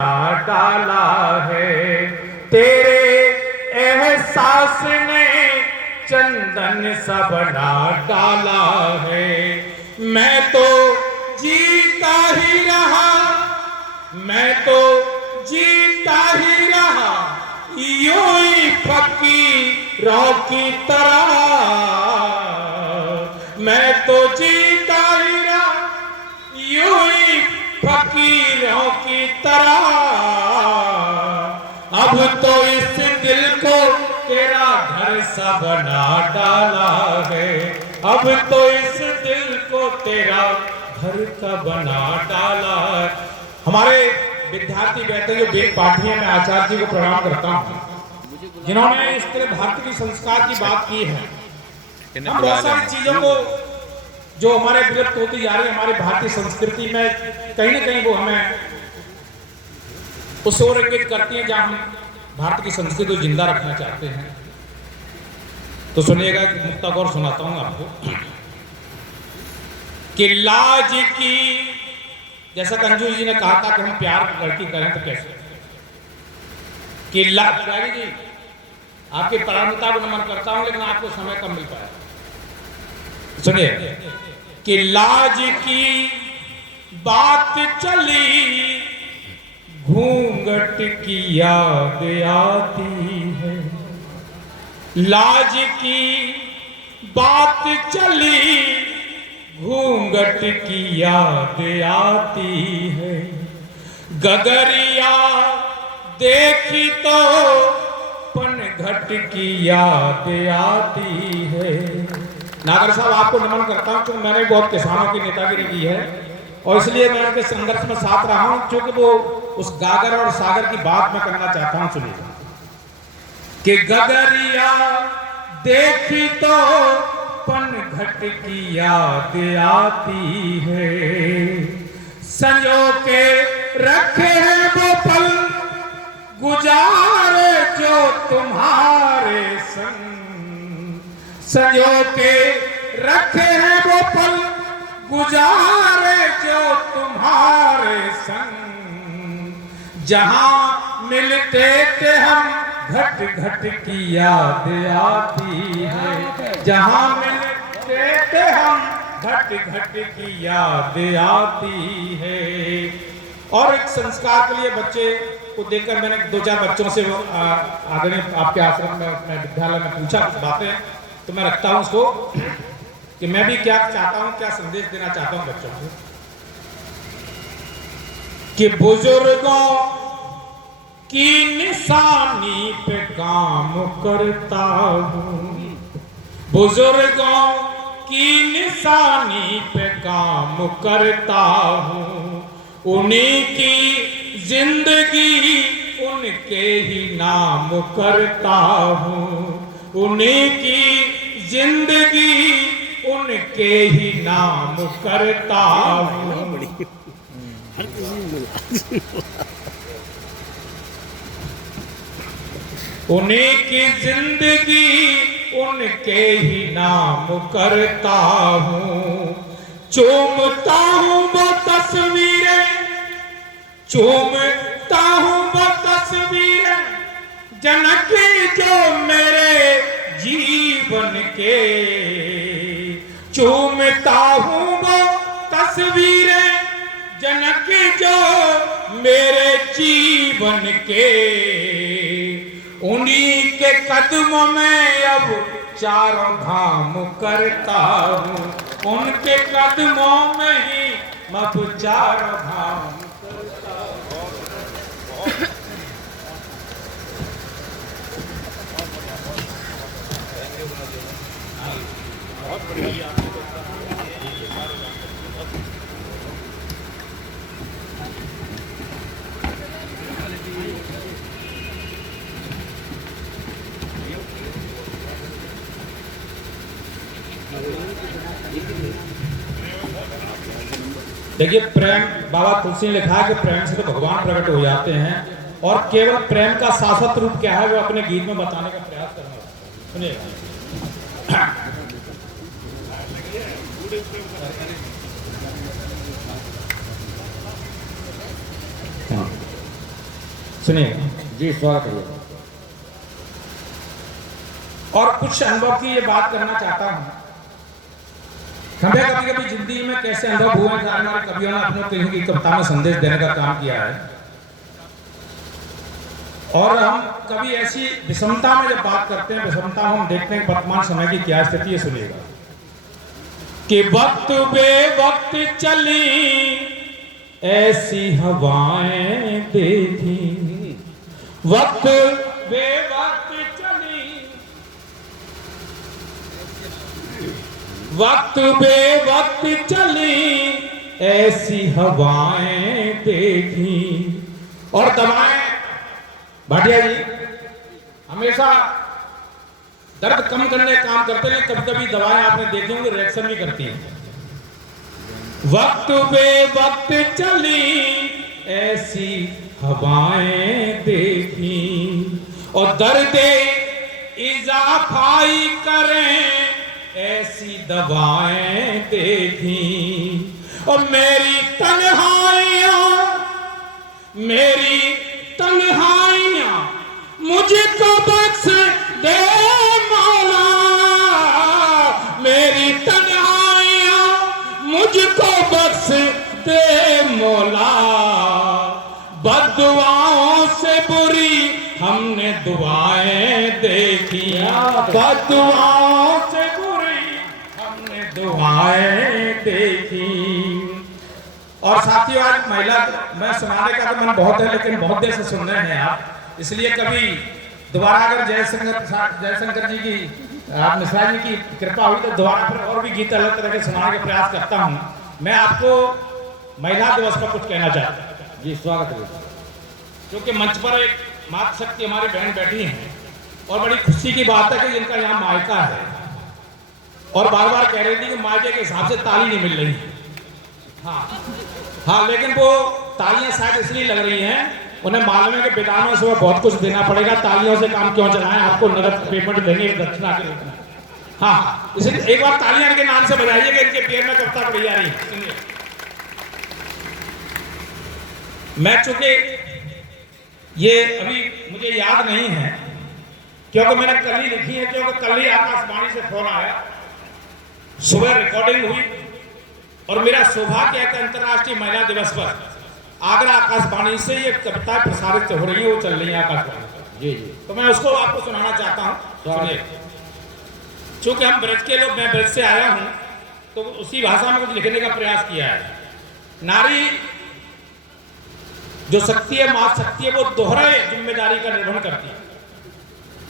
डाला है तेरे एहसास ने चंदन सा बना डाला है। मैं तो जीता ही रहा, मैं तो जीता ही रहा यूं ही फकीरों की तरह। मैं तो जीता ही रहा यूं ही फकीरों की तरह। अब तो इस दिल को तेरा घर सा बना डाला है, अब तो इस दिल को तेरा घर का बना डाला है। हमारे विद्यार्थी बैठे जो वेद पाठी हैं, मैं आचार्य जी को प्रणाम करता हूँ जिन्होंने इस तरह भारत की संस्कार की बात की है। हम बहुत सारी चीजों को जो हमारे विलुप्त होती जा रही है हमारे भारतीय संस्कृति में, कहीं ना कहीं वो हमें उस ओर इंगित करती है जहां हम भारत की संस्कृति को जिंदा रखना चाहते हैं। तो सुनिएगा, एक मुक्तक और सुनाता हूं आपको कि लाज की, जैसा कंजू जी ने कहा था कि हम प्यार लड़की करें तो कैसे, कि लाज जी आपकी पारंपरिकता को नमन करता हूं लेकिन आपको समय कम मिल पाया। सुनिए कि लाज की बात चली घूंघट की याद आती है, लाज की बात चली घूंघट की याद आती है। गगरिया देखी तो पनघट की याद आती है। नागर साहब आपको नमन करता हूं क्योंकि मैंने बहुत किसानों की नेतागिरी की है और इसलिए मैं उनके संघर्ष में साथ रहा हूं, क्योंकि वो उस गागर और सागर की बात मैं करना चाहता हूं। सुनिए कि गगरिया देखी तो पनघट की याद आती है। संजो के रखे हैं वो पल गुजारे जो तुम्हारे संग, संजो के रखे हैं वो पल गुजारे जो तुम्हारे संग। जहां मिलते थे हम घट घट की याद आती है, जहां मिलते थे हम घट घट की याद आती है। और एक संस्कार के लिए बच्चे को देखकर मैंने 2-4 बच्चों से आगे आपके आश्रम में अपने विद्यालय में पूछा बातें, तो मैं रखता हूं उसको कि मैं भी क्या चाहता हूं, क्या संदेश देना चाहता हूं बच्चों को कि बुजुर्गों की निशानी पे काम करता हूं, बुजुर्गों की निशानी पे काम करता हूं। उन्हीं की जिंदगी उनके ही नाम करता हूं, उन्हीं की जिंदगी उनके ही नाम करता हूं। उन्हीं की जिंदगी उनके ही नाम करता हूं। चूमता हूं वो तस्वीरें, चूमता हूं वो तस्वीरें जनक जो मेरे जीवन के। चूमता हूं वो तस्वीरें जनक जो मेरे जीवन के। उन्हीं के कदमों में अब चारों धाम करता हूं, उनके कदमों में ही अब चारों धाम करता हूं। बहुत बढ़िया। देखिए, प्रेम, बाबा तुलसी ने लिखा है कि प्रेम से तो भगवान प्रकट हो जाते हैं और केवल प्रेम का शाश्वत रूप क्या है वो अपने गीत में बताने का प्रयास करना। सुनिए सुनिएगा जी, स्वागत है। और कुछ अनुभव की ये बात करना चाहता हूँ। हमें कभी कभी जिंदगी में कैसे अनुभव हुए हैं, हमारे कवियों ने अपने कहीं की कविता में संदेश देने का काम किया है। और हम कभी ऐसी विषमता में जब बात करते हैं, विषमता में हम देखते हैं वर्तमान समय की क्या स्थिति है। सुनिएगा कि वक्त बे वक्त चली ऐसी हवाएं देखी, वक्त बे वक्त चली, वक्त बे वक्त चली ऐसी हवाएं देखी। और दवाएं, भाटिया जी हमेशा दर्द कम करने का काम करते हैं, कभी कभी दवाएं आपने देखी होंगी रिएक्शन भी करती हैं। वक्त बे वक्त चली ऐसी हवाएं देखी, और दर्द इजाफाई करें ऐसी दवाएं देखी। और मेरी तन्हाइयां, मेरी तन्हाइयां मुझको बख्श दे मौला, मेरी तन्हाइयां मुझको बख्श दे मौला। बद्दुआओं से बुरी हमने दुआएं देखी, बद्दुआओं से बुरी हमने दुआएं देखी। और साथियों आज महिला, मैं सुनाने का तो मन बहुत है लेकिन बहुत देर से सुन रहे हैं आप, इसलिए कभी दोबारा अगर जयशंकर जी की, मिश्रा जी की कृपा हुई तो दोबारा फिर और भी गीत अलग तरह के सुनाने का प्रयास करता हूँ। मैं आपको महिला दिवस पर कुछ कहना चाहता हूँ। जी, स्वागत है। क्योंकि मंच पर एक मातृशक्ति हमारी बहन बैठी हैं और बड़ी खुशी की बात है कि जिनका यहाँ मायका है, और बार बार कह रही थी कि मायके के हिसाब से ताली नहीं मिल रही है। हाँ, लेकिन वो तालियां शायद इसलिए लग रही हैं, उन्हें मालूम है कि बेदानों से वो बहुत कुछ देना पड़ेगा, तालियों से काम क्यों चलाएं, आपको नगद पेमेंट देंगे दक्षिणा के रूप में। हाँ, इसलिए एक बार तालियां इनके नाम से बजाइएगा, इनके पैर में कविता पड़ी जा रही है। मैं चूंकि ये अभी मुझे याद नहीं है क्योंकि मैंने कल ही लिखी है, क्योंकि कल ही आकाशवाणी से फोन आया, सुबह रिकॉर्डिंग हुई और मेरा सौभाग्य है कि अंतर्राष्ट्रीय महिला दिवस पर आगरा आकाशवाणी से ये कविता प्रसारित हो रही है, वो चल रही है आकाशवाणी। जी जी, तो मैं उसको आपको सुनाना चाहता हूँ। सुनिए, चूंकि हम ब्रज के लोग, मैं ब्रज से आया हूँ तो उसी भाषा में कुछ लिखने का प्रयास किया है। नारी जो शक्ति है, माँ शक्ति है, वो दोहरे जिम्मेदारी का निर्वहन करती है।